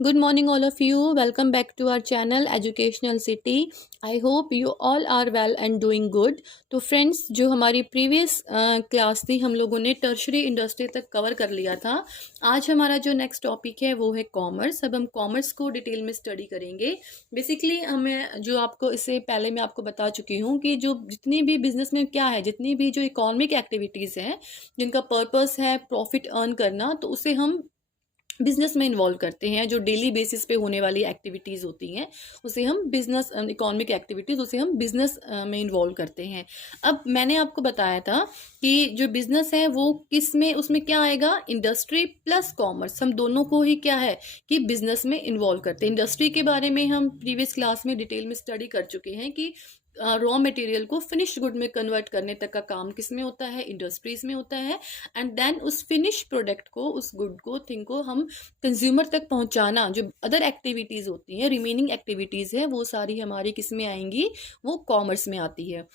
Good morning, all of you. Welcome back to our channel Educational City. I hope you all are well and doing good. तो friends, जो हमारी previous class थी, हम लोगों ने tertiary industry तक cover कर लिया था। आज हमारा जो नेक्स्ट टॉपिक है वो है कॉमर्स। अब हम कॉमर्स को डिटेल में स्टडी करेंगे। बेसिकली हमें जो आपको इससे पहले मैं आपको बता चुकी हूँ कि जो जितनी भी बिजनेस में क्या है, जितनी भी जो इकोनॉमिक एक्टिविटीज़ हैं जिनका पर्पस है प्रॉफिट अर्न करना, तो उसे हम बिजनेस में इन्वॉल्व करते हैं। जो डेली बेसिस पे होने वाली एक्टिविटीज़ होती हैं उसे हम बिजनेस, इकोनॉमिक एक्टिविटीज़ उसे हम बिजनेस में इन्वॉल्व करते हैं। अब मैंने आपको बताया था कि जो बिजनेस है वो किस में, उसमें क्या आएगा, इंडस्ट्री प्लस कॉमर्स, हम दोनों को ही क्या है कि बिजनेस में इन्वॉल्व करते हैं। इंडस्ट्री के बारे में हम प्रीवियस क्लास में डिटेल में स्टडी कर चुके हैं कि रॉ मटेरियल को फिनिश गुड में कन्वर्ट करने तक का काम किस में होता है, इंडस्ट्रीज में होता है। एंड देन उस फिनिश प्रोडक्ट को, उस गुड को, थिंग को हम कंज्यूमर तक पहुंचाना, जो अदर एक्टिविटीज़ होती हैं, रिमेनिंग एक्टिविटीज़ है, वो सारी हमारी किस में आएंगी, वो कॉमर्स में आती है।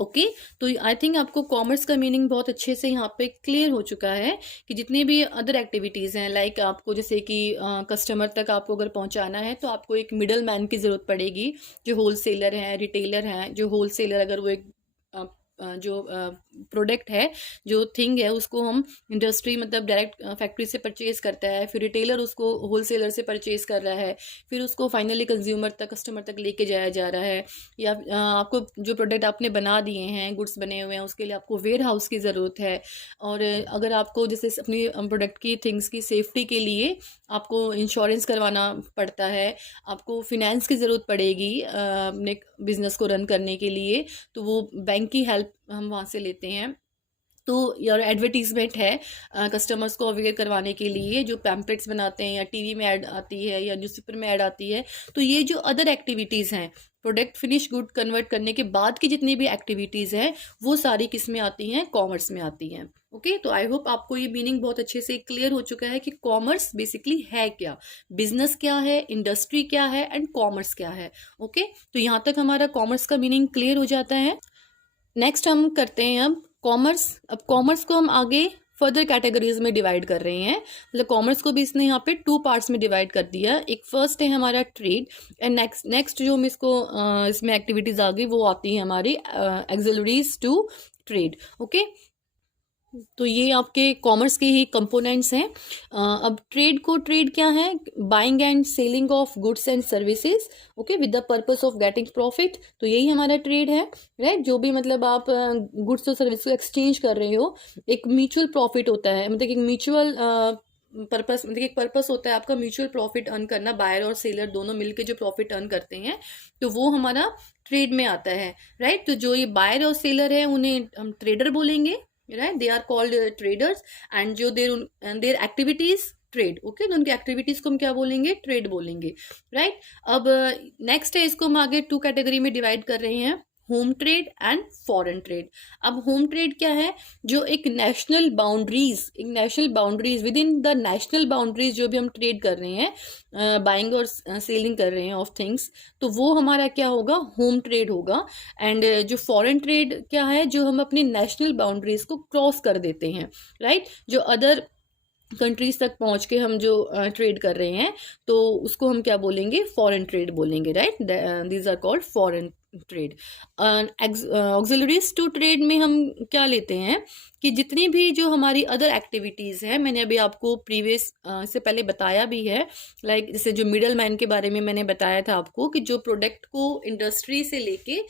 ओके तो आई थिंक आपको कॉमर्स का मीनिंग बहुत अच्छे से यहाँ पे क्लियर हो चुका है कि जितनी भी अदर एक्टिविटीज़ हैं, लाइक आपको जैसे कि कस्टमर तक आपको अगर पहुँचाना है तो आपको एक मिडल मैन की ज़रूरत पड़ेगी। जो होलसेलर हैं, रिटेलर हैं, जो होलसेलर अगर वो एक जो प्रोडक्ट है, जो थिंग है, उसको हम इंडस्ट्री मतलब डायरेक्ट फैक्ट्री से परचेज करता है, फिर रिटेलर उसको होलसेलर से परचेज कर रहा है, फिर उसको फाइनली कंज्यूमर तक, कस्टमर तक लेके जाया जा रहा है। या आपको जो प्रोडक्ट आपने बना दिए हैं, गुड्स बने हुए हैं, उसके लिए आपको वेयर हाउस की ज़रूरत है। और अगर आपको जैसे अपनी प्रोडक्ट की थिंग्स की सेफ्टी के लिए आपको इंश्योरेंस करवाना पड़ता है, आपको फिनेंस की ज़रूरत पड़ेगी अपने बिजनेस को रन करने के लिए, तो वो बैंक की हेल्प हम वहाँ से लेते हैं। तो यार एडवर्टीजमेंट है, कस्टमर्स को अवेयर करवाने के लिए जो पैम्पलेट्स बनाते हैं, या टीवी में ऐड आती है, या न्यूज़पेपर में ऐड आती है। तो ये जो अदर एक्टिविटीज़ हैं, प्रोडक्ट फिनिश गुड कन्वर्ट करने के बाद की जितनी भी एक्टिविटीज़ हैं, वो सारी किस में आती हैं, कॉमर्स में आती हैं। ओके तो आई होप आपको ये मीनिंग बहुत अच्छे से क्लियर हो चुका है कि कॉमर्स बेसिकली है क्या, बिजनेस क्या है, इंडस्ट्री क्या है, एंड कॉमर्स क्या है। ओके तो यहाँ तक हमारा कॉमर्स का मीनिंग क्लियर हो जाता है। नेक्स्ट हम करते हैं अब कॉमर्स। अब कॉमर्स को हम आगे फर्दर कैटेगरीज में डिवाइड कर रहे हैं। मतलब कॉमर्स को भी इसने यहाँ पे 2 पार्ट्स में डिवाइड कर दिया। एक फर्स्ट है हमारा ट्रेड, एंड नेक्स्ट जो हम इसको इसमें एक्टिविटीज आ गई वो आती है हमारी एक्सिलरीज टू ट्रेड। ओके तो ये आपके कॉमर्स के ही कंपोनेंट्स हैं। अब ट्रेड को, ट्रेड क्या है, buying and selling of goods and services, okay, with the purpose of getting profit. तो यही हमारा ट्रेड है, राइट। जो भी मतलब आप गुड्स और सर्विस को एक्सचेंज कर रहे हो, एक म्यूचुअल प्रॉफिट होता है, मतलब एक म्यूचुअल पर्पस, मतलब एक पर्पस होता है आपका म्यूचुअल प्रॉफिट अर्न करना, बायर और सेलर दोनों मिलके जो प्रॉफिट अर्न करते हैं, तो वो हमारा ट्रेड में आता है, राइट। तो जो ये बायर और सेलर है उन्हें हम ट्रेडर बोलेंगे, right, they are called traders. And जो देर एक्टिविटीज ट्रेड, ओके, तो उनकी एक्टिविटीज को हम क्या बोलेंगे, ट्रेड बोलेंगे, राइट। अब नेक्स्ट है, इसको हम आगे 2 कैटेगरी में डिवाइड कर रहे हैं, home trade and foreign trade. अब होम ट्रेड क्या है, जो एक national boundaries with in the national boundaries जो भी हम ट्रेड कर रहे हैं, बाइंग और सेलिंग कर रहे हैं ऑफ थिंग्स, तो वो हमारा क्या होगा, होम ट्रेड होगा। एंड जो फॉरेन ट्रेड क्या है, जो हम अपनी नेशनल बाउंड्रीज को क्रॉस कर देते हैं, राइट। जो अदर कंट्रीज तक पहुंच के हम जो ट्रेड कर रहे हैं, तो उसको हम क्या बोलेंगे, फॉरेन ट्रेड बोलेंगे, right. These are called foreign trade. Auxiliaries to trade में हम क्या लेते हैं कि जितनी भी जो हमारी अदर एक्टिविटीज़ हैं, मैंने अभी आपको प्रीवियस से पहले बताया भी है, लाइक जैसे जो मिडल मैन के बारे में मैंने बताया था आपको, कि जो प्रोडक्ट को इंडस्ट्री से लेके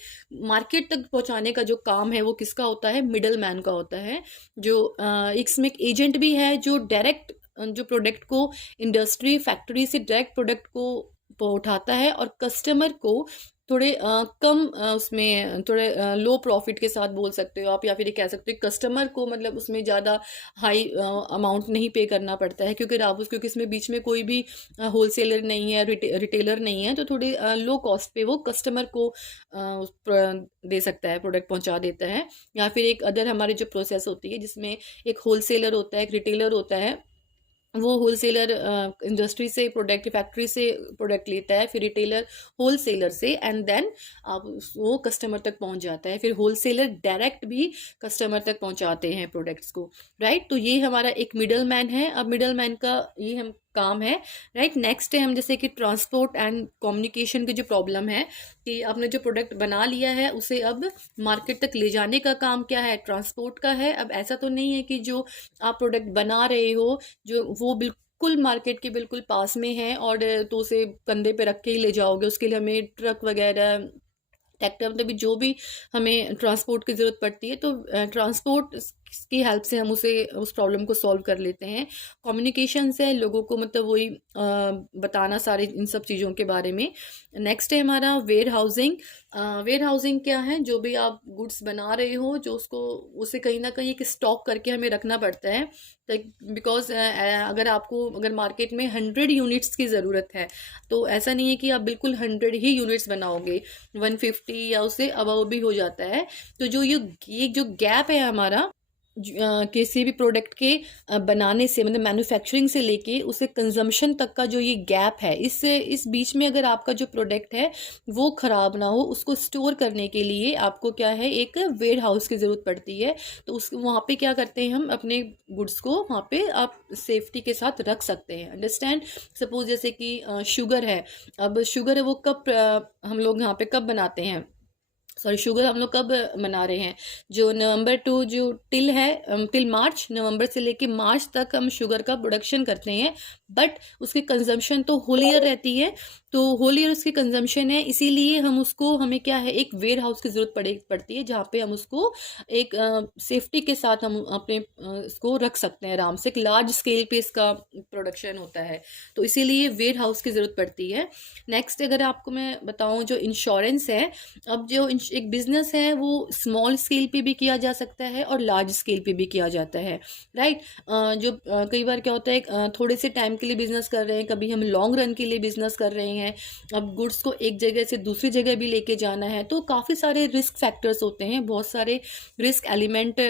मार्केट तक पहुंचाने का जो काम है वो किसका होता है, मिडल मैन का होता है। जो इसमें एक एजेंट भी है जो डायरेक्ट जो प्रोडक्ट को इंडस्ट्री फैक्ट्री से डायरेक्ट प्रोडक्ट को उठाता है, और कस्टमर को थोड़े कम उसमें थोड़े लो प्रॉफिट के साथ बोल सकते हो आप, या फिर ये कह सकते हो कस्टमर को मतलब उसमें ज़्यादा हाई अमाउंट नहीं पे करना पड़ता है, क्योंकि इसमें बीच में कोई भी होलसेलर नहीं है, रिटेलर नहीं है, तो थोड़ी लो कॉस्ट पे वो कस्टमर को दे सकता है, प्रोडक्ट पहुंचा देता है। या फिर एक अदर हमारी जो प्रोसेस होती है, जिसमें एक होलसेलर होता है, एक रिटेलर होता है, वो होलसेलर इंडस्ट्री से प्रोडक्ट, फैक्ट्री से प्रोडक्ट लेता है, फिर रिटेलर होलसेलर से, एंड देन आप वो कस्टमर तक पहुंच जाता है, फिर होलसेलर डायरेक्ट भी कस्टमर तक पहुंचाते हैं प्रोडक्ट्स को, राइट। तो ये हमारा एक मिडल मैन है। अब मिडल मैन का ये हम काम है, राइट। नेक्स्ट है हम जैसे कि ट्रांसपोर्ट एंड कम्युनिकेशन की जो प्रॉब्लम है कि आपने जो प्रोडक्ट बना लिया है उसे अब मार्केट तक ले जाने का काम क्या है, ट्रांसपोर्ट का है। अब ऐसा तो नहीं है कि जो आप प्रोडक्ट बना रहे हो जो वो बिल्कुल मार्केट के बिल्कुल पास में है और तो उसे कंधे पे रख के ही ले जाओगे, उसके लिए हमें ट्रक वगैरह ट्रैक्टर मतलब भी जो भी हमें ट्रांसपोर्ट की ज़रूरत पड़ती है, तो ट्रांसपोर्ट की हेल्प से हम उस प्रॉब्लम को सॉल्व कर लेते हैं। कम्युनिकेशन से लोगों को मतलब वही बताना सारे इन सब चीज़ों के बारे में। नेक्स्ट है हमारा वेयर हाउसिंग। वेयर हाउसिंग क्या है, जो भी आप गुड्स बना रहे हो जो उसे कहीं ना कहीं एक स्टॉक करके हमें रखना पड़ता है, बिकॉज अगर मार्केट में 100 यूनिट्स की ज़रूरत है तो ऐसा नहीं है कि आप बिल्कुल 100 ही यूनिट्स बनाओगे, 150 या उससे अबव भी हो जाता है। तो ये जो गैप है हमारा किसी भी प्रोडक्ट के बनाने से मतलब मैन्युफैक्चरिंग से लेके उसे कंजम्पशन तक का जो ये गैप है, इस बीच में अगर आपका जो प्रोडक्ट है वो ख़राब ना हो, उसको स्टोर करने के लिए आपको क्या है, एक वेयर हाउस की ज़रूरत पड़ती है। तो उस वहाँ पे क्या करते हैं, हम अपने गुड्स को वहाँ पे आप सेफ्टी के साथ रख सकते हैं। अंडरस्टैंड। सपोज जैसे कि शुगर है, अब शुगर है वो हम लोग यहाँ पे कब बनाते हैं, सॉरी शुगर हम लोग कब मना रहे हैं, जो नवंबर टू जो टिल मार्च, नवंबर से लेके मार्च तक हम शुगर का प्रोडक्शन करते हैं, बट उसकी कंजम्पशन तो होल ईयर रहती है। तो होल ईयर उसकी कंजम्पशन है, इसीलिए हमें क्या है, एक वेयर हाउस की ज़रूरत पड़ती है जहाँ पे हम उसको एक सेफ्टी के साथ हम अपने इसको रख सकते हैं आराम से। एक लार्ज स्केल पे इसका प्रोडक्शन होता है, तो इसीलिए वेयर हाउस की ज़रूरत पड़ती है। नेक्स्ट अगर आपको मैं बताऊँ जो इंश्योरेंस है, अब जो एक बिजनेस है वो स्मॉल स्केल पे भी किया जा सकता है और लार्ज स्केल पे भी किया जाता है, राइट। कई बार क्या होता है, थोड़े से टाइम के लिए बिजनेस कर रहे हैं, कभी हम लॉन्ग रन के लिए बिजनेस कर रहे हैं, अब गुड्स को एक जगह से दूसरी जगह भी लेके जाना है, तो काफ़ी सारे रिस्क फैक्टर्स होते हैं, बहुत सारे रिस्क एलिमेंट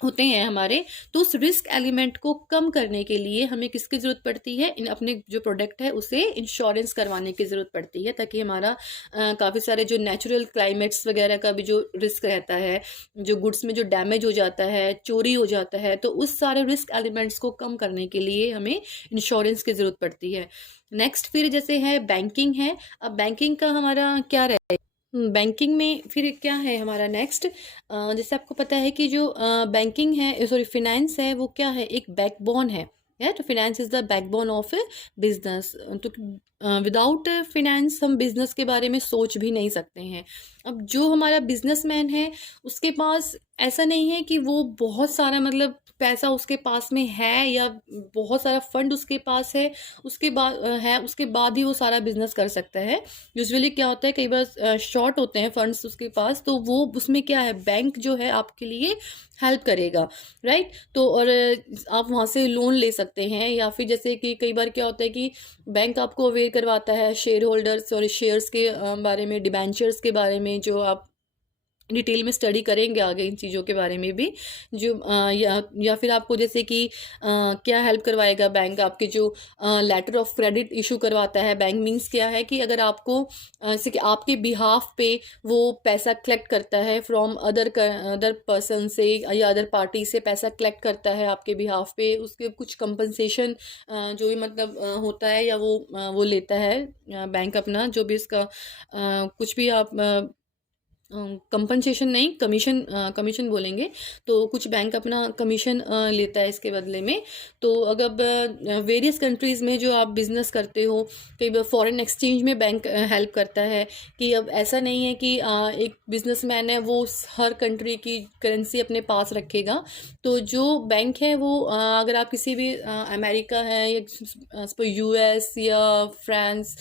होते हैं हमारे। तो उस रिस्क एलिमेंट को कम करने के लिए हमें किसकी ज़रूरत पड़ती है, अपने जो प्रोडक्ट है उसे इंश्योरेंस करवाने की ज़रूरत पड़ती है, ताकि हमारा काफ़ी सारे जो नेचुरल क्लाइमेट्स वगैरह का भी जो रिस्क रहता है, जो गुड्स में जो डैमेज हो जाता है, चोरी हो जाता है, तो उस सारे रिस्क एलिमेंट्स को कम करने के लिए हमें इंश्योरेंस की ज़रूरत पड़ती है। नेक्स्ट फिर जैसे है बैंकिंग है। अब बैंकिंग का हमारा क्या बैंकिंग में फिर क्या है हमारा नेक्स्ट, जैसे आपको पता है कि जो बैंकिंग है, सॉरी फिनेंस है, वो क्या है, एक बैकबोन है, तो finance is the backbone of business. तो विदाउट फिनेंस हम बिजनेस के बारे में सोच भी नहीं सकते हैं। अब जो हमारा बिजनेसमैन है उसके पास ऐसा नहीं है कि वो बहुत सारा मतलब पैसा उसके पास में है या बहुत सारा फंड उसके पास है, उसके बाद ही वो सारा बिजनेस कर सकता है। यूजुअली क्या होता है, कई बार शॉर्ट होते हैं फंड्स उसके पास, तो वो उसमें क्या है, बैंक जो है आपके लिए हेल्प करेगा, राइट। तो और आप वहाँ से लोन ले सकते हैं, या फिर जैसे कि कई बार क्या होता है कि बैंक आपको अवेयर करवाता है शेयर होल्डर्स और शेयर्स के बारे में, डिबेंचर्स के बारे में, जो आप डिटेल में स्टडी करेंगे आगे इन चीज़ों के बारे में भी। जो या फिर आपको जैसे कि क्या हेल्प करवाएगा बैंक, आपके जो लेटर ऑफ क्रेडिट इशू करवाता है बैंक। मींस क्या है कि अगर आपको जैसे कि आपके बिहाफ पे वो पैसा कलेक्ट करता है फ्रॉम अदर पर्सन से या अदर पार्टी से पैसा कलेक्ट करता है आपके बिहाफ पे, उसके कुछ कंपनसेशन जो भी मतलब होता है, या वो लेता है बैंक अपना, जो भी इसका कुछ भी आप कंपनसेशन नहीं, कमीशन बोलेंगे, तो कुछ बैंक अपना कमीशन लेता है इसके बदले में। तो अगर वेरियस कंट्रीज़ में जो आप बिज़नेस करते हो, कई बार फॉरेन एक्सचेंज में बैंक हेल्प करता है, कि अब ऐसा नहीं है कि एक बिजनेसमैन है वो हर कंट्री की करेंसी अपने पास रखेगा। तो जो बैंक है वो अगर आप किसी भी अमेरिका है या US या फ्रांस,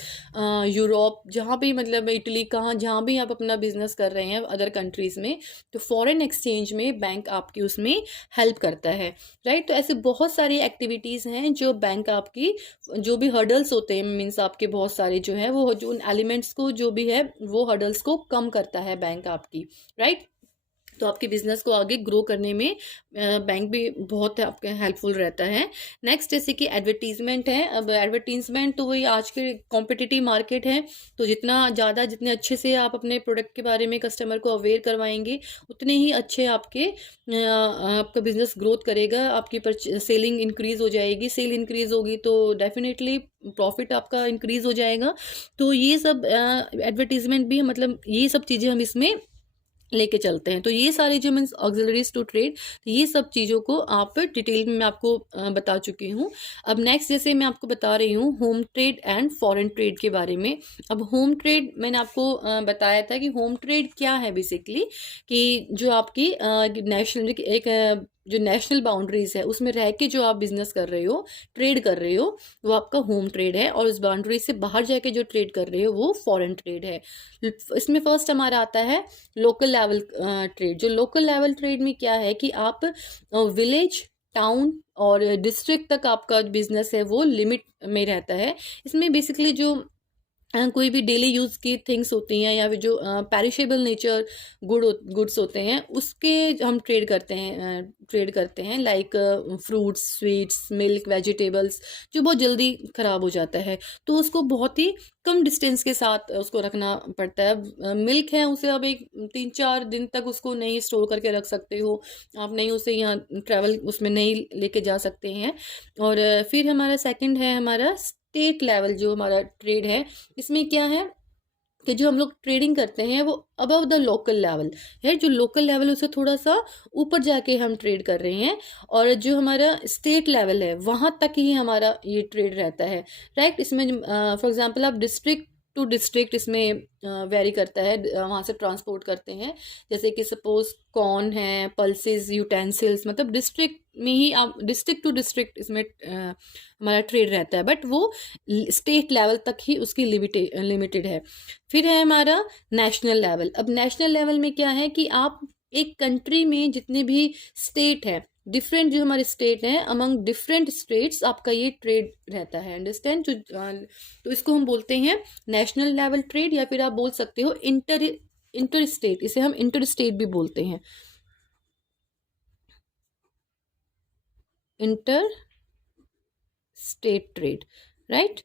यूरोप, जहाँ भी मतलब इटली, जहाँ भी आप अपना बिजनेस कर रहे हैं अदर कंट्रीज़ में, तो फॉरेन एक्सचेंज में बैंक आपकी उसमें हेल्प करता है, राइट। तो ऐसे बहुत सारी एक्टिविटीज़ हैं जो बैंक आपकी, जो भी हर्डल्स होते हैं, मीन्स आपके बहुत सारे जो है वो, जो उन एलिमेंट्स को जो भी है वो हर्डल्स को कम करता है बैंक आपकी, राइट। तो आपके बिजनेस को आगे ग्रो करने में बैंक भी बहुत आपके हेल्पफुल रहता है। नेक्स्ट जैसे कि एडवर्टीजमेंट है। अब एडवर्टीजमेंट तो वही आज के कॉम्पिटिटिव मार्केट है, तो जितना ज़्यादा जितने अच्छे से आप अपने प्रोडक्ट के बारे में कस्टमर को अवेयर करवाएंगे उतने ही अच्छे आपका बिजनेस ग्रोथ करेगा, आपकी सेलिंग इंक्रीज हो जाएगी। सेल इंक्रीज होगी तो डेफिनेटली प्रॉफिट आपका इंक्रीज हो जाएगा। तो ये सब एडवर्टीजमेंट भी मतलब ये सब चीज़ें हम इसमें लेके चलते हैं। तो ये सारे जो मीन्स ऑक्सिलरीज टू ट्रेड, ये सब चीज़ों को आप डिटेल में मैं आपको बता चुकी हूँ। अब नेक्स्ट जैसे मैं आपको बता रही हूँ home trade and foreign trade के बारे में। अब होम ट्रेड मैंने आपको बताया था कि होम ट्रेड क्या है बेसिकली, कि जो आपकी नेशनल एक जो नेशनल बाउंड्रीज है उसमें रह के जो आप बिजनेस कर रहे हो, ट्रेड कर रहे हो, वो आपका होम ट्रेड है। और उस बाउंड्री से बाहर जाके जो ट्रेड कर रहे हो वो फॉरेन ट्रेड है। इसमें फर्स्ट हमारा आता है लोकल लेवल ट्रेड। जो लोकल लेवल ट्रेड में क्या है कि आप विलेज, टाउन और डिस्ट्रिक्ट तक आपका बिजनेस है वो लिमिट में रहता है। इसमें बेसिकली जो कोई भी डेली यूज़ की थिंग्स होती हैं या फिर जो पेरिशेबल नेचर गुड्स होते हैं उसके हम ट्रेड करते हैं like fruits, sweets, milk, vegetables, जो बहुत जल्दी ख़राब हो जाता है तो उसको बहुत ही कम डिस्टेंस के साथ उसको रखना पड़ता है। मिल्क है उसे अब एक 3-4 दिन तक उसको नहीं स्टोर करके रख सकते हो आप, नहीं उसे यहाँ ट्रैवल उसमें नहीं लेके जा सकते हैं। और फिर हमारा सेकंड है हमारा स्टेट लेवल जो हमारा ट्रेड है। इसमें क्या है कि जो हम लोग ट्रेडिंग करते हैं वो अबव द लोकल लेवल है। जो लोकल लेवल उससे थोड़ा सा ऊपर जाके हम ट्रेड कर रहे हैं, और जो हमारा स्टेट लेवल है वहाँ तक ही हमारा ये ट्रेड रहता है, राइट। इसमें फॉर एग्जांपल आप डिस्ट्रिक्ट टू डिस्ट्रिक्ट इसमें वेरी करता है, वहाँ से ट्रांसपोर्ट करते हैं। जैसे कि सपोज कॉर्न है, पल्सेस, यूटेंसिल्स, मतलब डिस्ट्रिक्ट में ही आप डिस्ट्रिक्ट टू डिस्ट्रिक्ट इसमें हमारा ट्रेड रहता है, बट वो स्टेट लेवल तक ही उसकी लिमिटेड है। फिर है हमारा नेशनल लेवल। अब नेशनल लेवल में क्या है कि आप एक कंट्री में जितने भी स्टेट है, डिफरेंट जो हमारे स्टेट हैं, अमंग डिफरेंट स्टेट्स आपका ये ट्रेड रहता है, अंडरस्टैंड। तो इसको हम बोलते हैं नेशनल लेवल ट्रेड, या फिर आप बोल सकते हो इंटर स्टेट, इसे हम इंटर स्टेट भी बोलते हैं, inter state trade, right.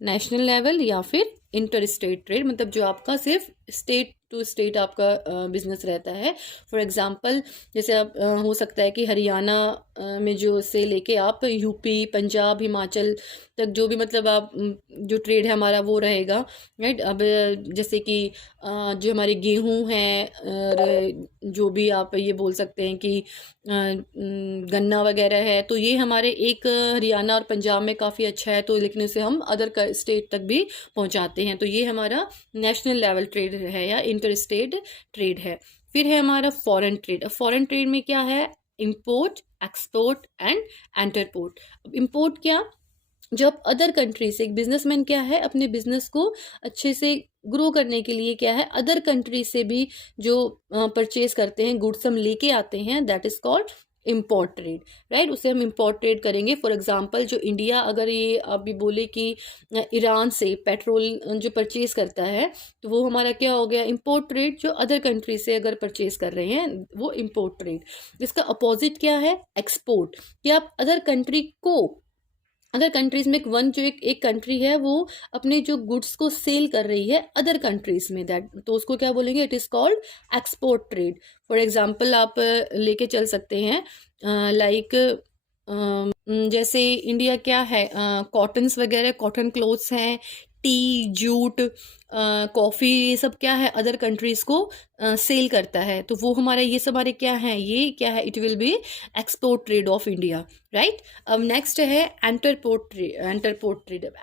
National level या फिर इंटर स्टेट ट्रेड, मतलब जो आपका सिर्फ स्टेट टू स्टेट आपका बिजनेस रहता है। फॉर एग्जांपल जैसे आप हो सकता है कि हरियाणा में जो से लेके आप यूपी, पंजाब, हिमाचल तक जो भी मतलब आप जो ट्रेड है हमारा वो रहेगा, राइट। अब जैसे कि जो हमारे गेहूं हैं और जो भी आप ये बोल सकते हैं कि गन्ना वगैरह है, तो ये हमारे एक हरियाणा और पंजाब में काफ़ी अच्छा है, तो लेकिन इसे हम अदर स्टेट तक भी पहुंचाते हैं। तो ये हमारा नेशनल लेवल ट्रेड है या इंटर स्टेट ट्रेड है। फिर है हमारा फॉरेन ट्रेड। अब फॉरेन ट्रेड में क्या है, इंपोर्ट, एक्सपोर्ट एंड एंटरपोर्ट। अब इंपोर्ट क्या, जब अदर कंट्री से एक बिजनेसमैन क्या है अपने बिजनेस को अच्छे से ग्रो करने के लिए क्या है अदर कंट्री से भी जो परचेज करते हैं, गुड्स हम लेके आते हैं, that is called import trade, right. उसे हम इम्पोर्ट ट्रेड करेंगे। फॉर एग्जांपल जो इंडिया अगर ये आप भी बोले कि ईरान से पेट्रोल जो परचेज करता है, तो वो हमारा क्या हो गया, इम्पोर्ट ट्रेड। जो अदर कंट्री से अगर परचेज कर रहे हैं वो इम्पोर्ट ट्रेड। इसका अपोजिट क्या है, एक्सपोर्ट, कि आप अदर कंट्री को, अदर कंट्रीज में एक कंट्री है वो अपने जो गुड्स को सेल कर रही है अदर कंट्रीज में, दैट तो उसको क्या बोलेंगे, it is called export trade. For example आप लेके चल सकते हैं लाइक जैसे इंडिया क्या है, कॉटन्स वगैरह, कॉटन क्लोथ्स हैं, टी, जूट, कॉफ़ी, ये सब क्या है अदर कंट्रीज़ को सेल करता है। तो वो हमारे ये सब हमारे क्या है, ये क्या है, it will B export trade off India, right. अब नेक्स्ट है एंटरपोर्ट ट्रेड।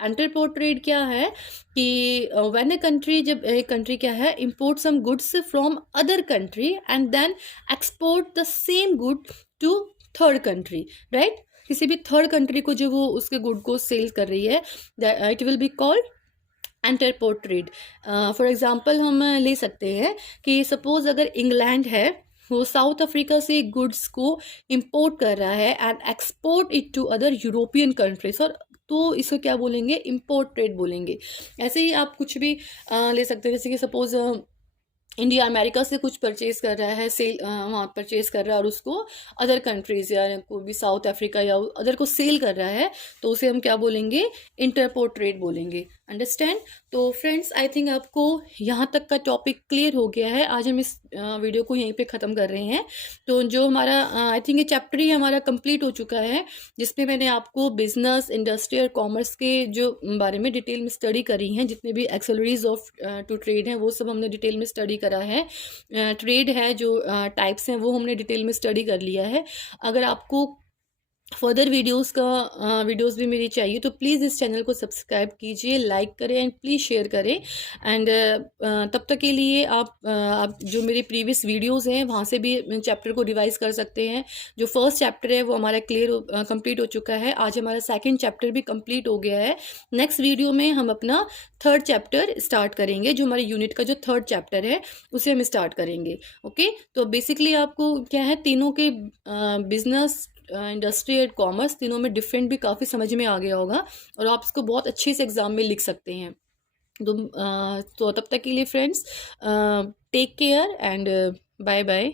एंटरपोर्ट ट्रेड क्या है कि व्हेन ए कंट्री, जब एक कंट्री क्या है import some goods from other country and then export the same good to third country, right. किसी भी थर्ड कंट्री को जो वो उसके गुड को सेल कर रही है, it will be called entrepot trade. For example हम ले सकते हैं कि सपोज अगर इंग्लैंड है, वो साउथ अफ्रीका से गुड्स को इंपोर्ट कर रहा है and export it to other European countries, और तो इसको क्या बोलेंगे, इंपोर्ट ट्रेड बोलेंगे। ऐसे ही आप कुछ भी ले सकते हैं, जैसे कि सपोज इंडिया अमेरिका से कुछ परचेज कर रहा है, सेल वहाँ परचेज कर रहा है और उसको अदर कंट्रीज या कोई भी साउथ अफ्रीका या अदर को सेल कर रहा है, तो उसे हम क्या बोलेंगे, इंटरपोर्ट ट्रेड बोलेंगे। अंडरस्टैंड। तो फ्रेंड्स आई थिंक आपको यहाँ तक का टॉपिक क्लियर हो गया है। आज हम इस वीडियो को यहीं पे ख़त्म कर रहे हैं। तो जो हमारा आई थिंक ये चैप्टर ही हमारा कंप्लीट हो चुका है, जिसमें मैंने आपको बिजनेस, इंडस्ट्री और कॉमर्स के जो बारे में डिटेल में स्टडी करी हैं, जितने भी एक्सेलरीज ऑफ टू ट्रेड हैं वो सब हमने डिटेल में स्टडी करा है। ट्रेड है जो टाइप्स हैं वो हमने डिटेल में स्टडी कर लिया है। अगर आपको फर्दर वीडियोस भी मेरी चाहिए तो प्लीज़ इस चैनल को सब्सक्राइब कीजिए, लाइक करें एंड प्लीज़ शेयर करें। एंड तब तक के लिए आप जो मेरे प्रीवियस वीडियोस हैं वहाँ से भी चैप्टर को रिवाइज कर सकते हैं। जो फर्स्ट चैप्टर है वो हमारा कंप्लीट हो चुका है। आज हमारा सेकंड चैप्टर भी कंप्लीट हो गया है। नेक्स्ट वीडियो में हम अपना थर्ड चैप्टर स्टार्ट करेंगे, जो हमारे यूनिट का जो थर्ड चैप्टर है उसे हम स्टार्ट करेंगे। ओके, तो बेसिकली आपको क्या है, तीनों के बिजनेस, इंडस्ट्री एंड कॉमर्स, तीनों में डिफरेंट भी काफ़ी समझ में आ गया होगा और आप इसको बहुत अच्छे से एग्जाम में लिख सकते हैं। तो तब तक के लिए friends take care and bye bye.